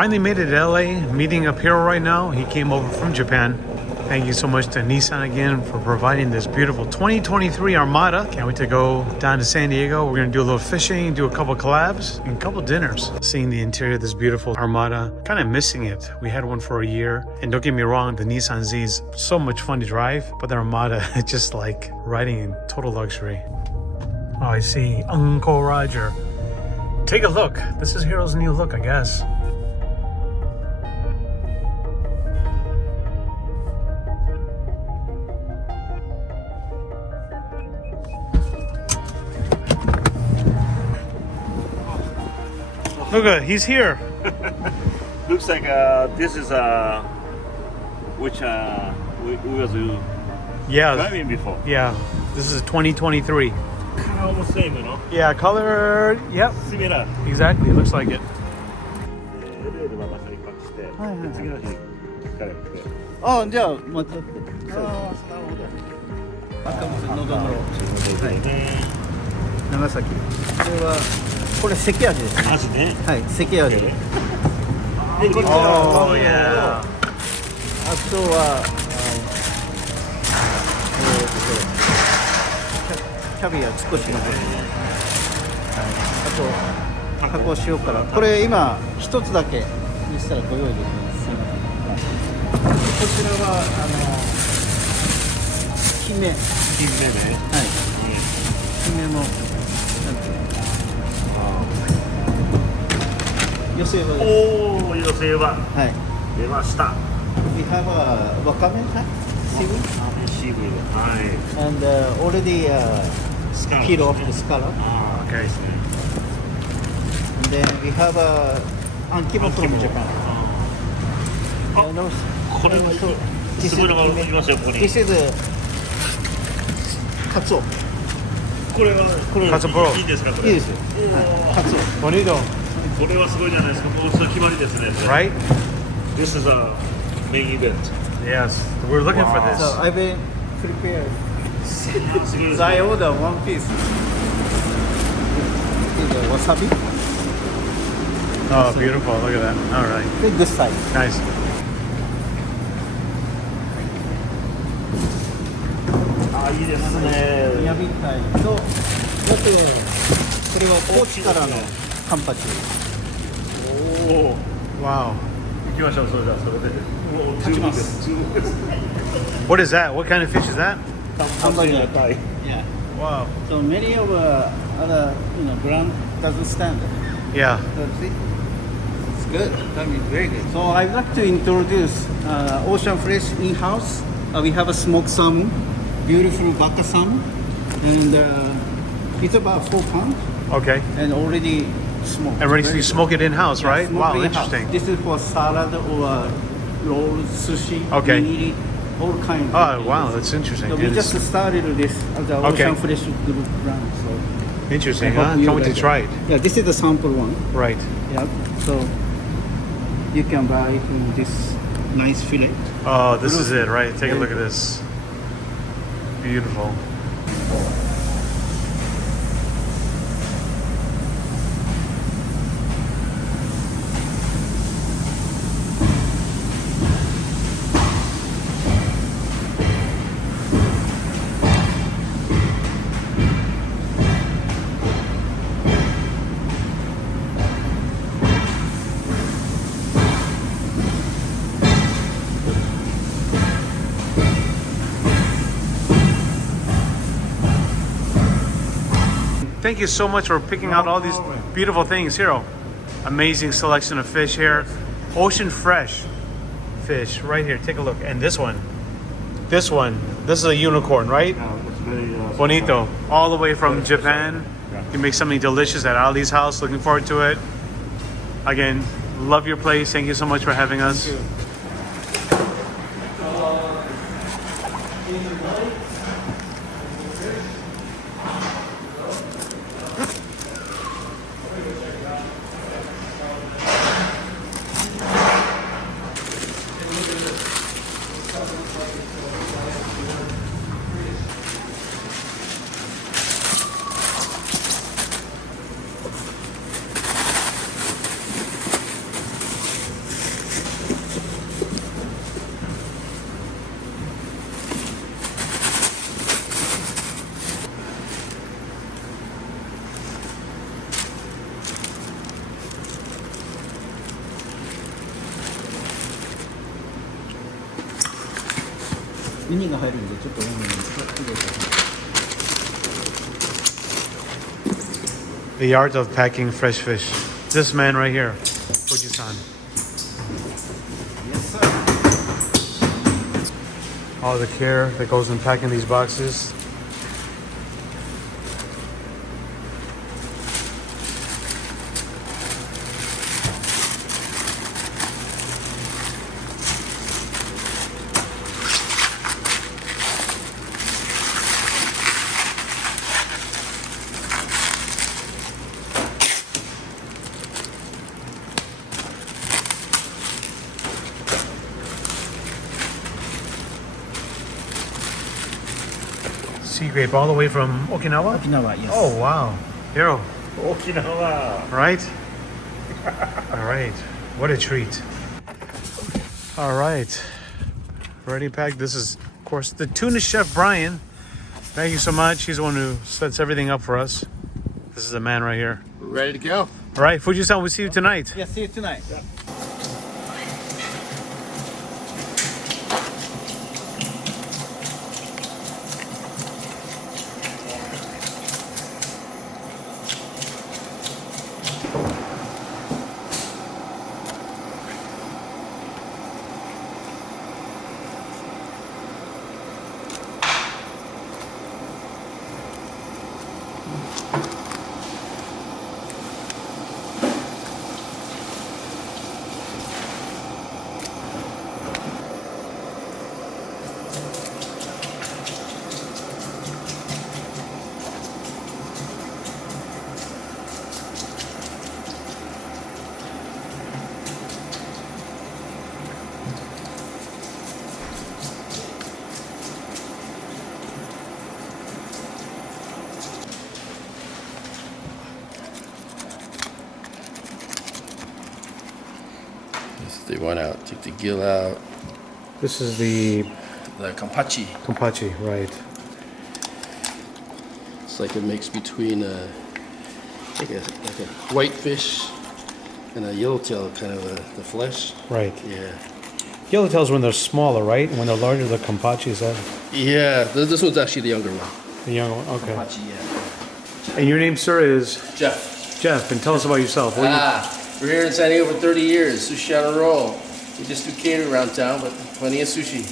finally made it to LA, meeting up Hiro right now. He came over from Japan. Thank you so much to Nissan again for providing this beautiful 2023 Armada. Can't wait to go down to San Diego. We're gonna do a little fishing, do a couple collabs, and a couple dinners. Seeing the interior of this beautiful Armada, kind of missing it. We had one for a year, and don't get me wrong, the Nissan Z is so much fun to drive, but the Armada is just like riding in total luxury. Oh, I see Uncle Roger. Take a look. This is Hiro's new look, I guess. Look, he's here. Looks like this is which we was driving before. Yeah, this is 2023. Almost same, you know. Yeah, color, yep. Similar. Exactly, it looks like it. Oh, じゃあまた。ああ、なるほど。赤松のどぐろ。はい。長崎。これはこれ関味ですね。味ね。はい、関味。で、こっちは豆腐と、あとはキャビア少しの分。あと加工しようから。これ今一つだけにしたらご用意できます。こちらは金目。金目ね。はい。金目もなんていうの。寄せは。おお、寄せは。はい。出ました。We have a わかめ、はい。Seaweed. Hi. And already peel off the scallop. Ah, Okay. And then we have ankibo from Japan. And also, これはすごいのがいますよ、ここに。This isカツオ。これはカツオプロいいですか、これ。いいですよ。はい。カツオ。Bonito, これはすごいじゃないですか。もうそれ決まりですね。 right? This is a main event. Yes, we're looking for this. So I've been prepared. すげえ So I order one piece. This is wasabi. Oh, beautiful, look at that. All right, Very good size. nice. あ、いいですね。ヤビタイと、あとこれは高知からのカンパチ。おお。 Wow. 行きましょう、それじゃあそれで。もう十分です。十分です。 What is that? What kind of fish is that? ハンバーガータイ。 Yeah. Wow. So many of other brand doesn't stand. Yeah. So see, it's good. I mean, very good. So I'd like to introduce Ocean Fresh in-house. We have a smoked salmon, beautiful baka salmon, and it's about 4 pounds Okay. and already smoked. And ready Very to good. smoke it in house, Yeah, right? smoked Wow, in-house. interesting. This is for salad or roll, sushi, Okay. nigiri, all kinds. Oh, wow, that's interesting. So we And just it's started this as the Okay. Ocean Fresh group brand. So interesting, I hope huh? you Can't wait to like it. try it. Yeah, this is the sample one. Right. Yeah. So you can buy from this nice fillet. Oh, this is it, right? Take a look at this. Beautiful. Thank you so much for picking out all these beautiful things, Hiro. Amazing selection of fish here. Ocean fresh fish right here. Take a look. And this one. This is a unicorn, right? It's very Bonito. All the way from Japan. You make something delicious at Ali's house. Looking forward to it. Again, love your place. Thank you so much for having us. ウニが入るんでちょっと多めに入れて。 The art of packing fresh fish. This man right here, Fuji-San. Yes, sir. All the care that goes in packing these boxes. Sea grape all the way from Okinawa? Okinawa, yes. Oh, wow. Hiro, Okinawa. right? All right. What a treat. All right. Ready packed. This is, of course, the tuna chef, Brian. Thank you so much. He's the one who sets everything up for us. This is the man right here. Ready to go. All right, Fuji-san, we'll see you tonight. Yeah, see you tonight. They went out, took the gill out. This is the The kampachi. Kampachi, right. It's like a mix between like a whitefish and a yellowtail, kind of the flesh. Right. Yeah. Yellowtails when they're smaller, right? When they're larger, the Kampachi, is that Yeah, this one's actually the younger one. the younger one? Okay. Kampachi, yeah. And your name, sir, is Jeff. Jeff, and tell us about yourself. What do We're here in San Diego for 30 years. Sushi on a roll. We just do catering around town, but plenty of sushi.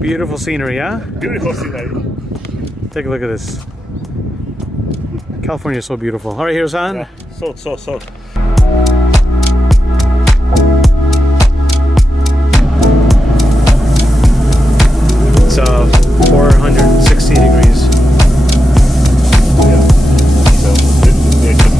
Beautiful scenery, yeah? Beautiful scenery. Take a look at this. California is so beautiful. All right, Hiro-san. Yeah. So. It's 460 degrees. Yeah. So it's a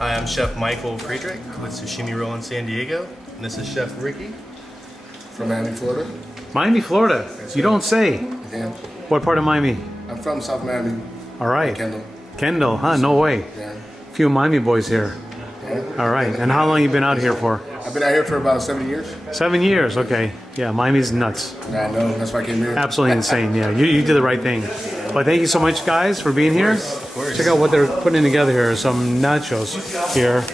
Hi, I'm Chef Michael Collantes with Sushi Roll in San Diego, and this is Chef Ricky from Miami, Florida. Miami, Florida. You don't say. Yeah. What part of Miami? I'm from South Miami, All right. Kendall. Kendall, huh? No way. Yeah. Few Miami boys here. Yeah. All right. And how long you been out here for? I've been out here for about 7 years. 7 years. Okay. Yeah, Miami's nuts. I know, that's why I came here. Absolutely insane. Yeah, you did the right thing. But thank you so much, guys, for being here. Check out what they're putting together here. Some nachos here.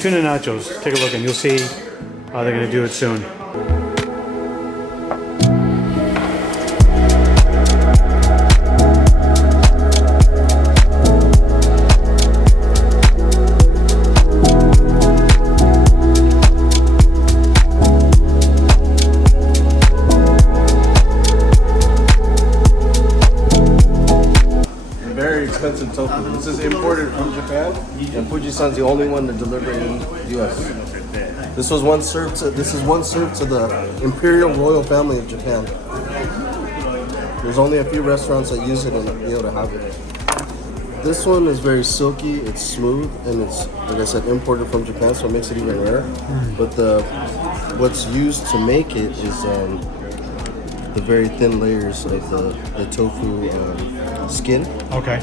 Tuna nachos. Take a look and you'll see how they're going to do it soon. Very expensive tofu. This is imported from Japan, and Fuji-San's the only one to deliver it in the U.S. This is one served to the Imperial Royal Family of Japan. There's only a few restaurants that use it and be able to have it. This one is very silky, it's smooth, and it's, like I said, imported from Japan, so it makes it even rarer. But what's used to make it is the very thin layers of the tofu skin. Okay.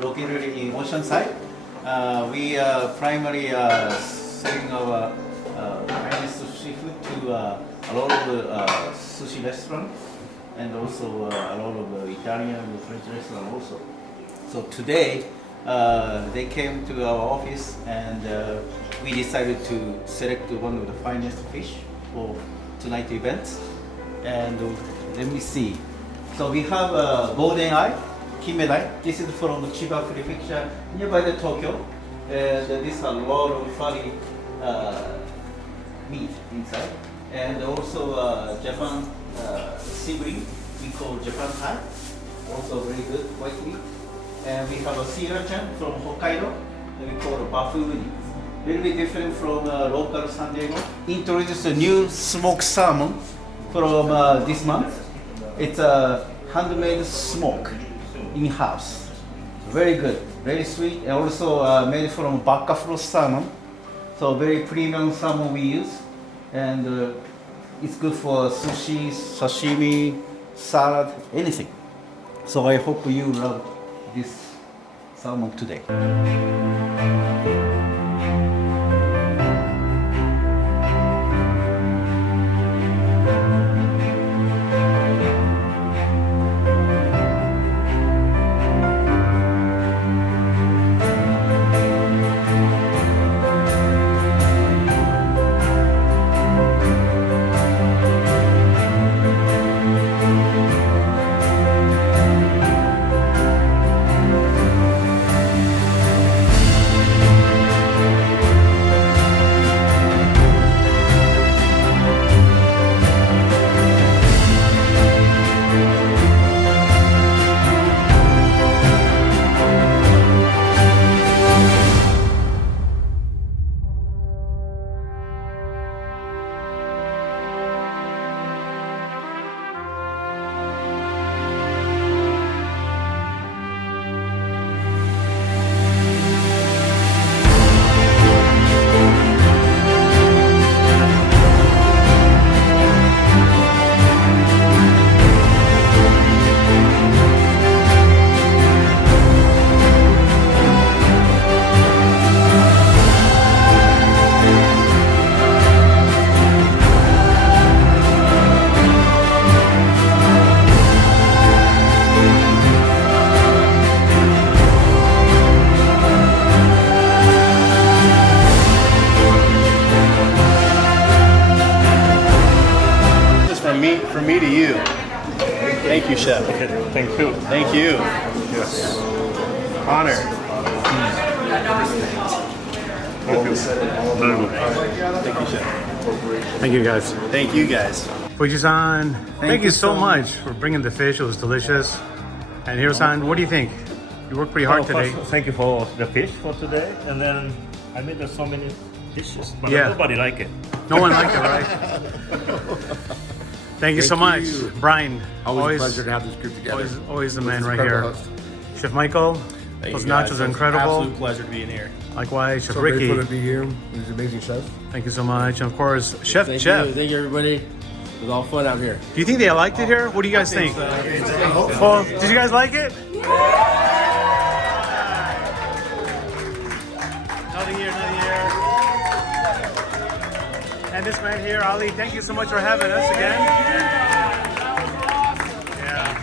Located in Oceanside. We primarily selling our Chinese sushi food to a lot of sushi restaurants and also a lot of Italian and French restaurants also. So today they came to our office and we decided to select one of the finest fish for tonight's event. And let me see. So we have golden eye, kimedai. This is from Chiba Prefecture, nearby the Tokyo. And this has a lot of fatty meat inside. And also Japan sibling, we call Japan Thai, also very good white meat. And we have a sea urchin from Hokkaido, that we call bafuni. A little bit different from local San Diego. Introduced a new smoked salmon from this month. It's a handmade smoke in-house. Very good, very sweet, and also made from buffalo salmon. So very premium salmon we use, and it's good for sushi, sashimi, salad, anything. So I hope you love this salmon today. From me to you. Thank you, Chef. Okay, thank you. Thank you. Yes. Honor. Very good. Thank you, Chef. Thank you guys. Thank you guys. Fuji-san, thank you you so so much for bringing the fish. It was delicious. And Hiro-san, what do you think? You worked pretty hard today. First, thank you for the fish for today. And then I made so many dishes, but Yeah. nobody like it. No one liked it, right? Thank you so much, you. Brian. Always a pleasure to have this group together. Always the man This right incredible here. host. Chef Michael, Thank those you guys. nachos It's are an incredible. Absolute pleasure being here. Likewise, Chef So Ricky. grateful to be here with these amazing chefs. Thank you so much. And of course, Chef Thank Jeff. you. Thank you, everybody. It was all fun out here. Do you think they liked it here? What do you guys think? Well, did you guys like it? Another year, another year. And this man here, Ali, thank you so much for having us again. Yeah.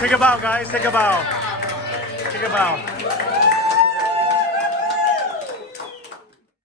Take a bow, guys. Take a bow. Take a bow.